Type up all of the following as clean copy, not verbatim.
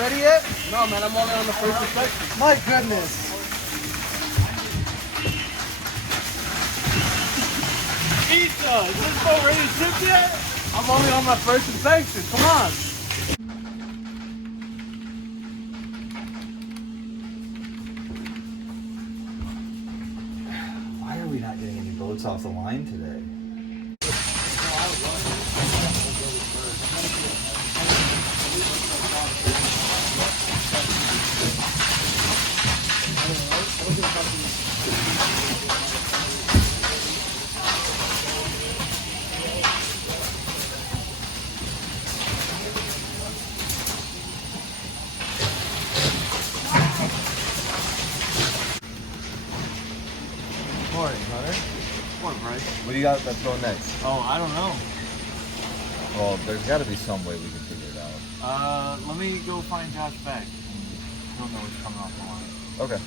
ready yet? No, man, I'm only on the first inspection. My goodness. Pizza! Is this boat ready to ship yet? I'm only on my first inspection. Come on. Why are we not getting any boats off the line today? Morning, brother. Morning, Bryce. What do you got that's going next? Oh, I don't know. Well, there's got to be some way we can figure it out. Let me go find Josh back. I don't know what's coming off the line. Okay.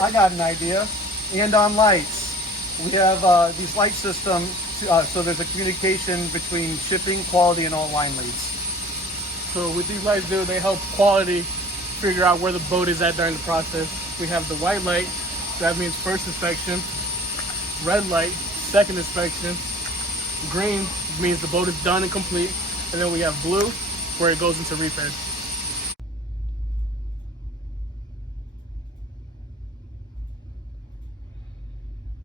I got an idea. Andon lights. We have these light systems, so there's a communication between shipping, quality, and all line leads. So what these lights do, they help quality figure out where the boat is at during the process. We have the white light, so that means first inspection. Red light, second inspection. Green means the boat is done and complete. And then we have blue, where it goes into repair.